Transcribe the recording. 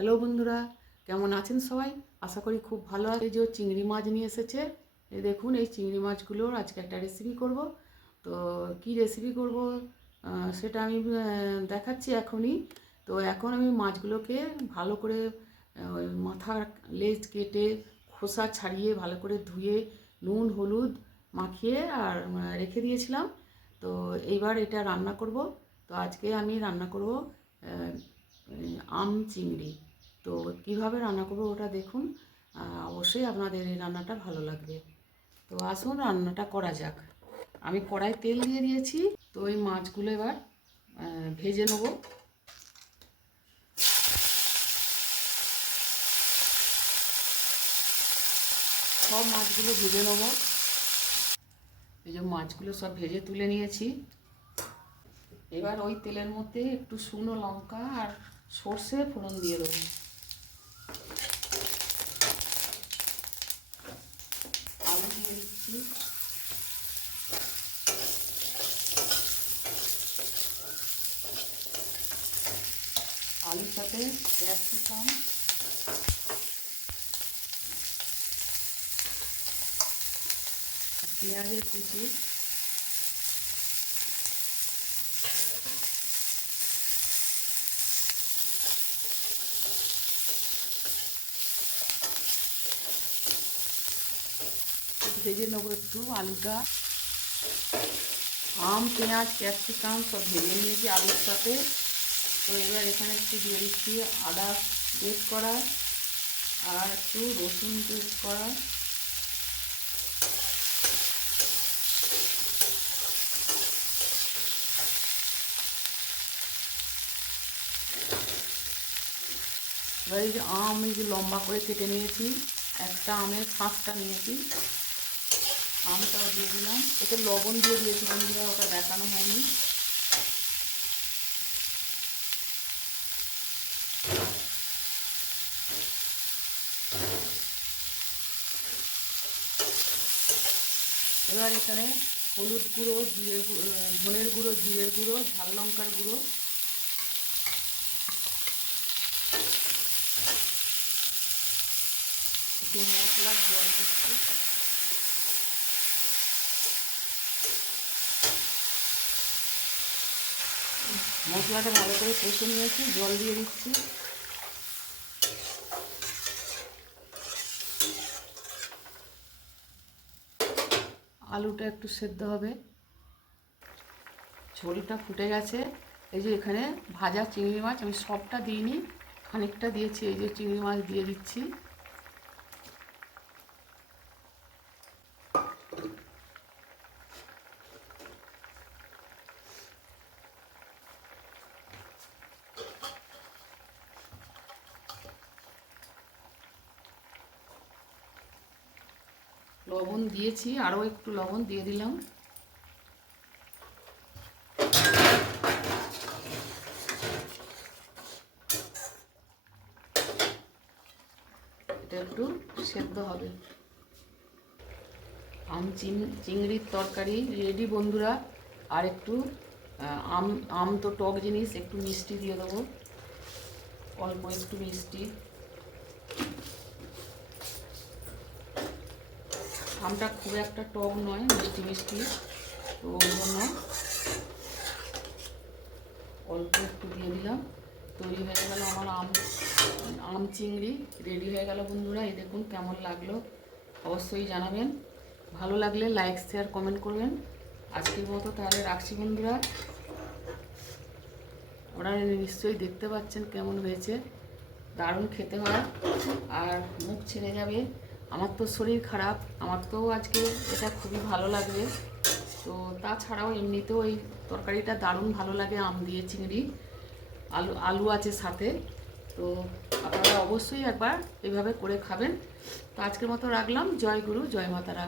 Hello বন্ধুরা, কেমন আছেন সবাই? আশা করি খুব ভালো আছে। এই যে চিংড়ি মাছ নিয়ে এসেছে, এই দেখুন এই চিংড়ি মাছগুলোর আজকে একটা রেসিপি করব। তো কি রেসিপি করব সেটা আমি দেখাচ্ছি এখনই। তো এখন আমি মাছগুলোকে ভালো করে ওই মাথার লেজ কেটে খোসা ছাড়িয়ে ভালো করে ধুয়ে নুন হলুদ মাখিয়ে আর রেখে দিয়েছিলাম। তো এইবার এটা রান্না করব। তো আজকে আমি রান্না করব আম চিংড়ি। তো কিভাবে রান্না করবো ওটা দেখুন। অবশ্যই আপনাদের এই রান্নাটা ভালো লাগবে। তো আসুন রান্নাটা করা যাক। আমি কড়াই তেল দিয়ে দিয়েছি। তো এই মাছগুলো এবার ভেজে নেব। সব মাছগুলো ভেজে নেব। এই যে মাছগুলো সব ভেজে তুলে নিয়েছি। এবার ওই তেলের মধ্যে একটু শুকনো লঙ্কা আর সর্ষে ফোড়ন দিয়ে দেবো। আলু দিয়ে দিচ্ছি। আলুর সাথে ক্যাপসিকাম, পেঁয়াজের কুচি, ভেজে নেবো একটু আলুটা। আম পেঁয়াজ ক্যাপসিকাম সব ভেজে নিয়েছি আলুর সাথে। তো এবার এখানে একটু দিয়ে দিচ্ছি আদা পেস্ট করা আর একটু রসুন পেস্ট করা। এবার এই যে আম এই যে লম্বা করে কেটে নিয়েছি, একটা আমের শাঁসটা নিয়েছি, আমটাও দিয়ে দিলাম। এতে লবণ দিয়ে দিয়েছি বন্ধুরা, ওটা দেখানো হয়নি। এবার এখানে হলুদ গুঁড়ো, ধনের গুঁড়ো, জিরের গুঁড়ো, ঝাল লঙ্কার গুঁড়ো, একটু মশলার জল দিচ্ছি। মশলাটা ভালো করে কষে নিয়েছি, জল দিয়ে দিচ্ছি। আলুটা একটু সেদ্ধ হবে। ঝোলটা ফুটে গেছে। এই যে এখানে ভাজা চিংড়ি মাছ আমি সবটা দিইনি, খানিকটা দিয়েছি। এই যে চিংড়ি মাছ দিয়ে দিচ্ছি। লবণ দিয়েছি, আরও একটু লবণ দিয়ে দিলাম। এটা একটু সেদ্ধ হবে। চিংড়ির তরকারি রেডি বন্ধুরা। আর একটু আম আম তো টক জিনিস, একটু মিষ্টি দিয়ে দেবো, অল্প একটু মিষ্টি। আমটা খুব একটা টক নয়, মিষ্টি মিষ্টি, তো ওই জন্য অল্প একটু দিয়ে দিলাম। তৈরি হয়ে গেল আমার আম চিংড়ি, রেডি হয়ে গেল বন্ধুরা। এই দেখুন কেমন লাগলো অবশ্যই জানাবেন। ভালো লাগলে লাইক শেয়ার কমেন্ট করবেন। আজকের মতো তাহলে রাখছি বন্ধুরা। ওরা নিশ্চয়ই দেখতে পাচ্ছেন কেমন হয়েছে, দারুণ খেতে হয় আর মুখ ছেড়ে যাবে। আমার তো শরীর খারাপ, আমার তো আজকে এটা খুবই ভালো লাগবে। তো তাছাড়াও এমনিতেও এই তরকারিটা দারুণ ভালো লাগে, আম দিয়ে চিংড়ি, আলু আছে সাথে। তো আপনারা অবশ্যই একবার এভাবে করে খাবেন। তো আজকের মতো রাখলাম। জয় গুরু, জয় মাতারা।